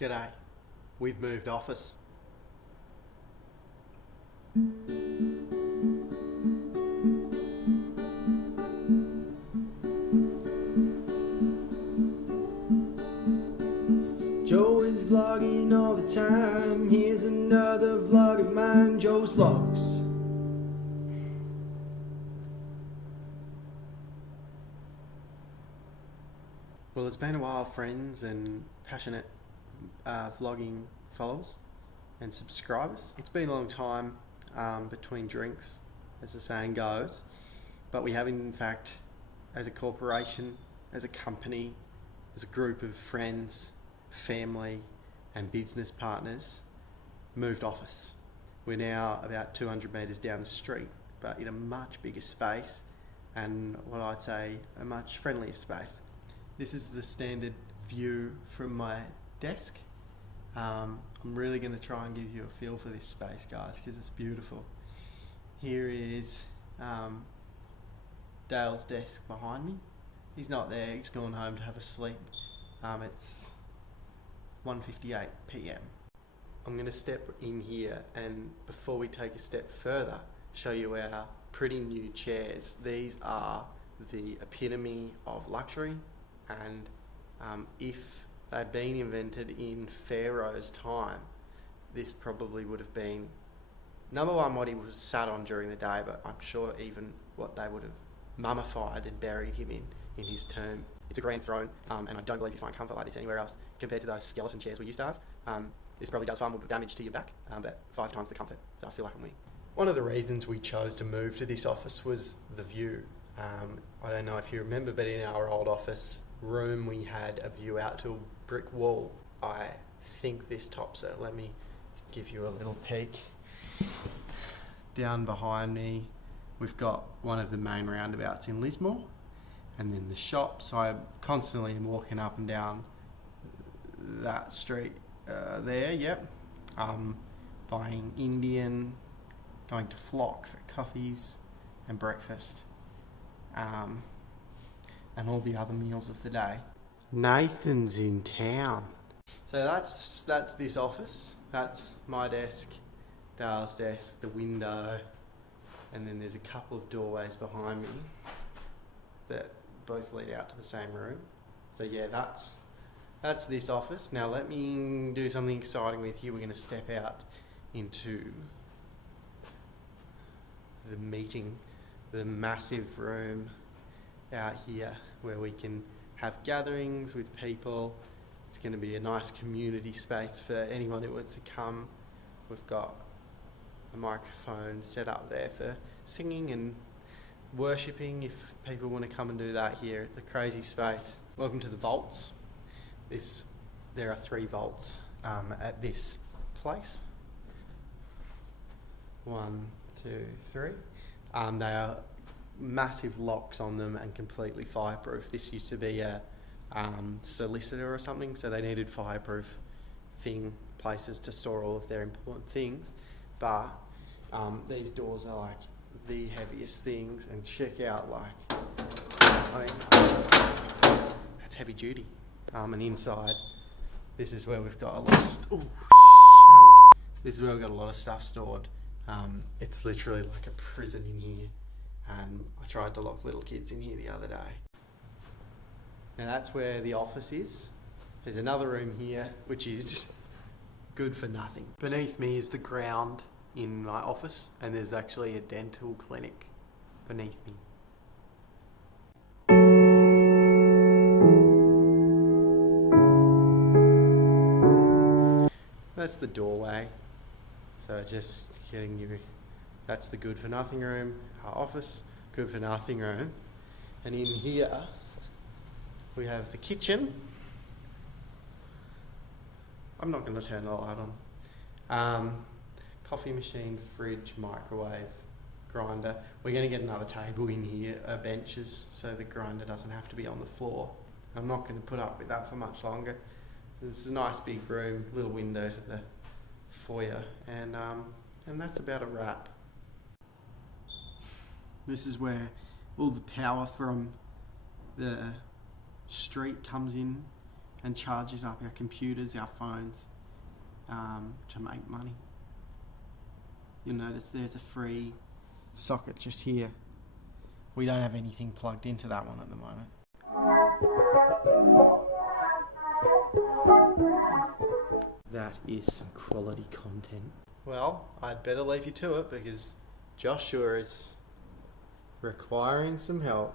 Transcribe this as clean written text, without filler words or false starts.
G'day, we've moved office. Joe is vlogging all the time. Here's another vlog of mine, Joe's Vlogs. Well, it's been a while, friends and passionate vlogging followers and subscribers. It's been a long time between drinks, as the saying goes, but we have in fact, as a corporation, as a company, as a group of friends, family and business partners, moved office. We're now about 200 metres down the street, but in a much bigger space and what I'd say a much friendlier space. This is the standard view from my desk. I'm really going to try and give you a feel for this space, guys, because it's beautiful. Here is Dale's desk behind me. He's not there, he's gone home to have a sleep. It's 1:58 p.m. I'm going to step in here and before we take a step further, show you our pretty new chairs. These are the epitome of luxury, and if they'd been invented in Pharaoh's time, this probably would have been number one what he was sat on during the day, but I'm sure even what they would have mummified and buried him in his tomb. It's a grand throne, and I don't believe you find comfort like this anywhere else compared to those skeleton chairs we used to have. This probably does far more damage to your back, but 5 times the comfort, so I feel like I'm winning. One of the reasons we chose to move to this office was the view. I don't know if you remember, but in our old office room we had a view out to a brick wall. I think this tops it. Let me give you a little peek. Down behind me we've got one of the main roundabouts in Lismore, and then the shops. I constantly am walking up and down that street there, yep. Buying Indian, going to Flock for coffees and breakfast, and all the other meals of the day. Nathan's in town. So that's this office. That's my desk, Dale's desk, the window, and then there's a couple of doorways behind me that both lead out to the same room. So yeah, that's this office. Now let me do something exciting with you. We're going to step out into the meeting, the massive room out here where we can have gatherings with people. It's going to be a nice community space for anyone who wants to come. We've got a microphone set up there for singing and worshipping if people want to come and do that here. It's a crazy space. Welcome to the vaults. There are 3 vaults at this place. 1, 2, 3. They are massive locks on them and completely fireproof. This used to be a solicitor or something, so they needed fireproof places to store all of their important things. But these doors are like the heaviest things, and check out that's heavy duty. And inside, this is where we've got a lot of This is where we've got a lot of stuff stored. It's literally like a prison in here, and I tried to lock little kids in here the other day. Now that's where the office is. There's another room here which is good for nothing. Beneath me is the ground in my office, and there's actually a dental clinic beneath me. That's the doorway. So just getting you, that's the good for nothing room, our office, good for nothing room. And in here we have the kitchen. I'm not going to turn the light on. Coffee machine, fridge, microwave, grinder. We're going to get another table in here, benches, so the grinder doesn't have to be on the floor. I'm not going to put up with that for much longer. This is a nice big room, little window to the foyer, and that's about a wrap. This is where all the power from the street comes in and charges up our computers, our phones, to make money. You'll notice there's a free socket just here. We don't have anything plugged into that one at the moment. That is some quality content. Well, I'd better leave you to it because Joshua is requiring some help.